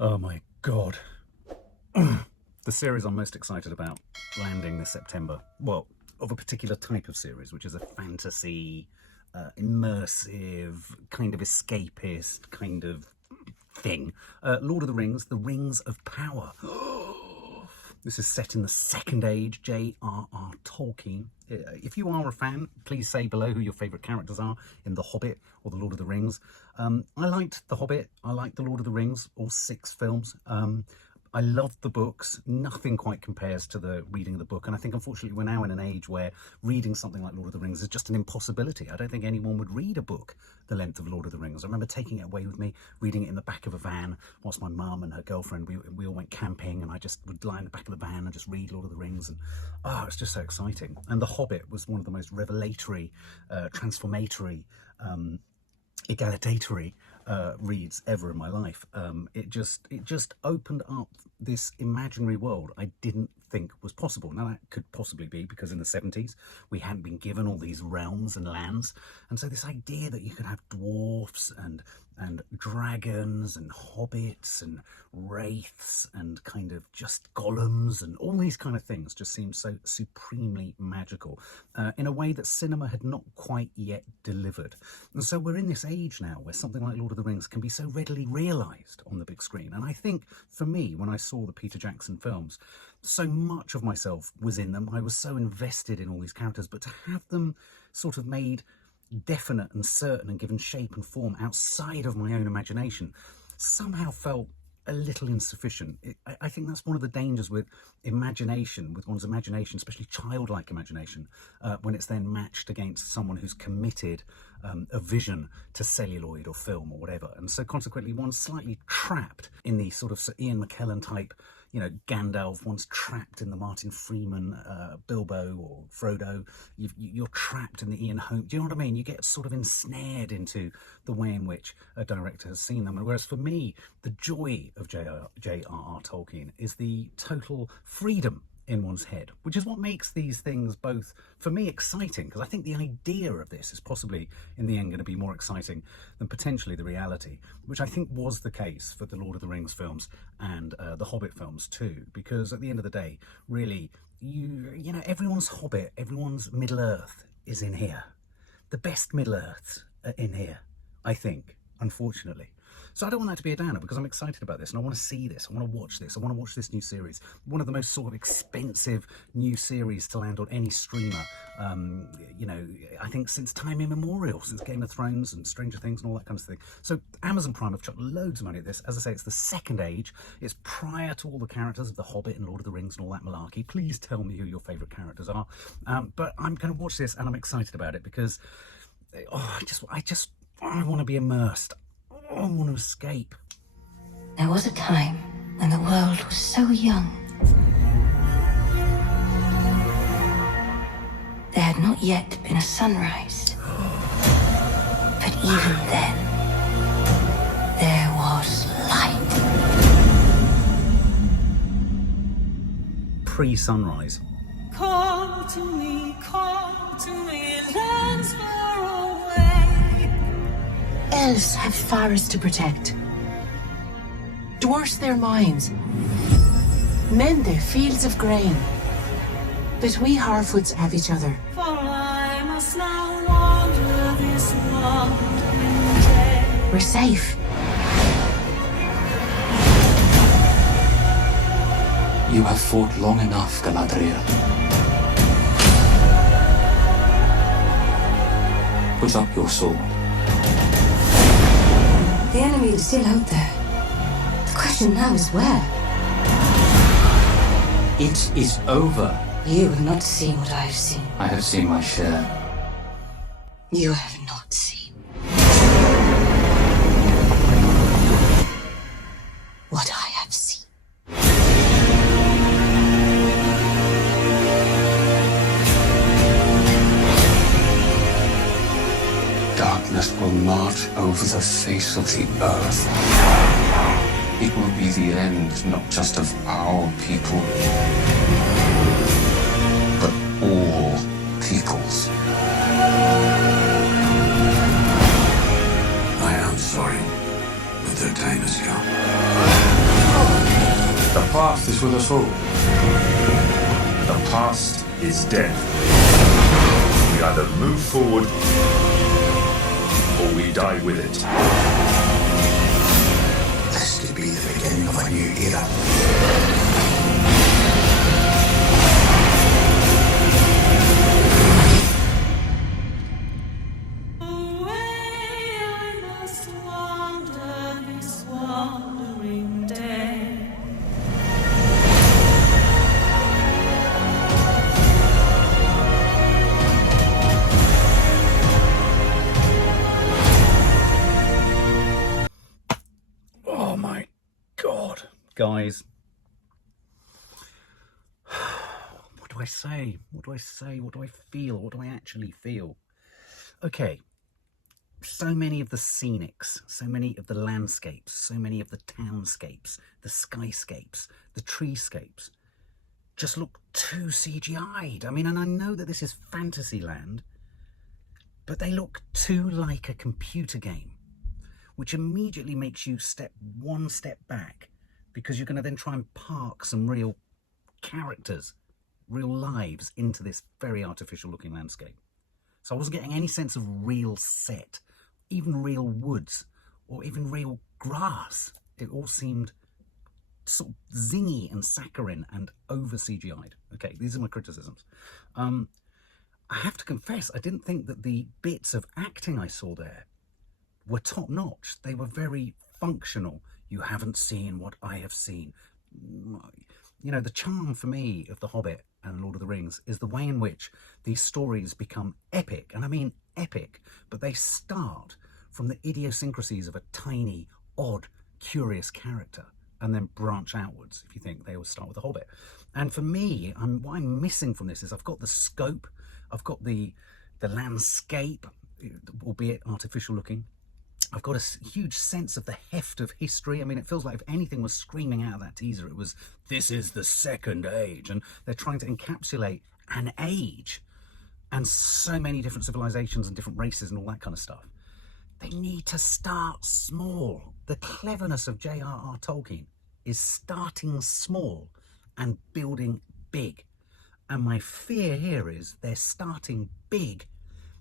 Oh my God. The series I'm most excited about landing this September, well, of a particular type of series, which is a fantasy, immersive, kind of escapist kind of thing. Lord of the Rings, The Rings of Power. This is set in the Second Age, J.R.R. Tolkien. If you are a fan, please say below who your favourite characters are in The Hobbit or The Lord of the Rings. I liked The Hobbit, I liked The Lord of the Rings, all 6 films. I loved the books. Nothing quite compares to the reading of the book. And I think, unfortunately, we're now in an age where reading something like Lord of the Rings is just an impossibility. I don't think anyone would read a book the length of Lord of the Rings. I remember taking it away with me, reading it in the back of a van, whilst my mum and her girlfriend, we all went camping, and I just would lie in the back of the van and just read Lord of the Rings. And, it's just so exciting. And The Hobbit was one of the most revelatory, transformatory, egalitatory reads ever in my life. It just opened up this imaginary world I didn't think was possible. Now that could possibly be because in the 70s we hadn't been given all these realms and lands, and so this idea that you could have dwarfs and dragons and hobbits and wraiths and kind of just golems and all these kind of things just seemed so supremely magical in a way that cinema had not quite yet delivered. And so we're in this age now where something like Lord of the Rings can be so readily realised on the big screen. And I think for me, when I saw the Peter Jackson films, so much of myself was in them. I was so invested in all these characters, but to have them sort of made definite and certain and given shape and form outside of my own imagination somehow felt a little insufficient. I think that's one of the dangers with imagination, with one's imagination, especially childlike imagination, when it's then matched against someone who's committed a vision to celluloid or film or whatever. And so consequently one's slightly trapped in the sort of Sir Ian McKellen type, Gandalf, one's trapped in the Martin Freeman, Bilbo or Frodo. You're trapped in the Ian Holm. Do you know what I mean? You get sort of ensnared into the way in which a director has seen them. And whereas for me, the joy of J.R.R. Tolkien is the total freedom in one's head, which is what makes these things both, for me, exciting, because I think the idea of this is possibly, in the end, going to be more exciting than potentially the reality, which I think was the case for the Lord of the Rings films and the Hobbit films too, because at the end of the day, really, you know, everyone's Hobbit, everyone's Middle-earth is in here. The best Middle-earths are in here, I think, unfortunately. So I don't want that to be a downer, because I'm excited about this and I want to see this. I want to watch this. I want to watch this new series. One of the most sort of expensive new series to land on any streamer, I think since time immemorial, since Game of Thrones and Stranger Things and all that kind of thing. So Amazon Prime have chucked loads of money at this. As I say, it's the Second Age. It's prior to all the characters of The Hobbit and Lord of the Rings and all that malarkey. Please tell me who your favourite characters are. But I'm going to watch this and I'm excited about it because I want to be immersed. I want to escape. There was a time when the world was so young. There had not yet been a sunrise. But even then, there was light. Pre-sunrise. Call to me, lands far away. Elves have forests to protect. Dwarfs their mines. Men their fields of grain. But we Harfoots have each other. For I must now wander this wandering day. We're safe. You have fought long enough, Galadriel. Put up your sword. The enemy is still out there. The question now is where? It is over. You have not seen what I have seen. I have seen my share. You have not seen what I have seen. Darkness will march over the face of the earth. It will be the end, not just of our people, but all peoples. I am sorry, but their time has come. past is with us all. The past is dead. We either move forward or we die with it. This could be the beginning of a new era. Away I must wander this wandering day. Oh my God, guys. What do I say? What do I say? What do I feel? What do I actually feel? Okay, so many of the scenics, so many of the landscapes, so many of the townscapes, the skyscapes, the treescapes just look too CGI'd. I mean, and I know that this is Fantasyland, but they look too like a computer game, which immediately makes you step one step back, because you're going to then try and park some real characters, real lives into this very artificial looking landscape. So I wasn't getting any sense of real set, even real woods, or even real grass. It all seemed sort of zingy and saccharine and over CGI'd. Okay, these are my criticisms. I have to confess, I didn't think that the bits of acting I saw there were top notch. They were very functional. You haven't seen what I have seen. You know, the charm for me of The Hobbit and Lord of the Rings is the way in which these stories become epic. And I mean epic, but they start from the idiosyncrasies of a tiny, odd, curious character and then branch outwards. If you think they always start with The Hobbit. And for me, what I'm missing from this is I've got the scope, I've got the landscape, albeit artificial looking. I've got a huge sense of the heft of history. I mean, it feels like if anything was screaming out of that teaser, it was, this is the second age. And they're trying to encapsulate an age and so many different civilizations and different races and all that kind of stuff. They need to start small. The cleverness of J.R.R. Tolkien is starting small and building big. And my fear here is they're starting big,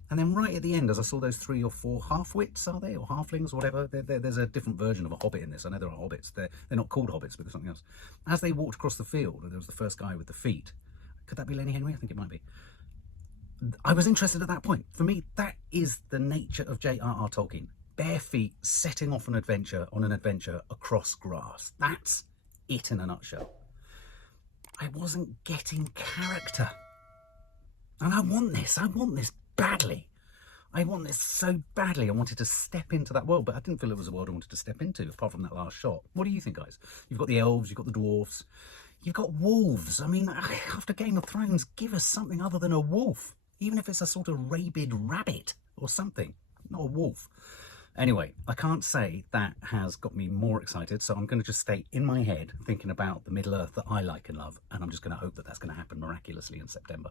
and then right at the end, as I saw those 3 or 4 half-wits, are they? Or halflings, or whatever. There's a different version of a hobbit in this. I know there are hobbits. They're not called hobbits, but there's something else. As they walked across the field, there was the first guy with the feet. Could that be Lenny Henry? I think it might be. I was interested at that point. For me, that is the nature of J.R.R. Tolkien. Bare feet setting off on an adventure across grass. That's it in a nutshell. I wasn't getting character. And I want this badly. I want this so badly. I wanted to step into that world, but I didn't feel it was a world I wanted to step into, apart from that last shot. What do you think, guys? You've got the elves, you've got the dwarves, you've got wolves. I mean, after Game of Thrones, give us something other than a wolf. Even if it's a sort of rabid rabbit or something, not a wolf. Anyway, I can't say that has got me more excited, so I'm going to just stay in my head thinking about the Middle-earth that I like and love, and I'm just going to hope that that's going to happen miraculously in September.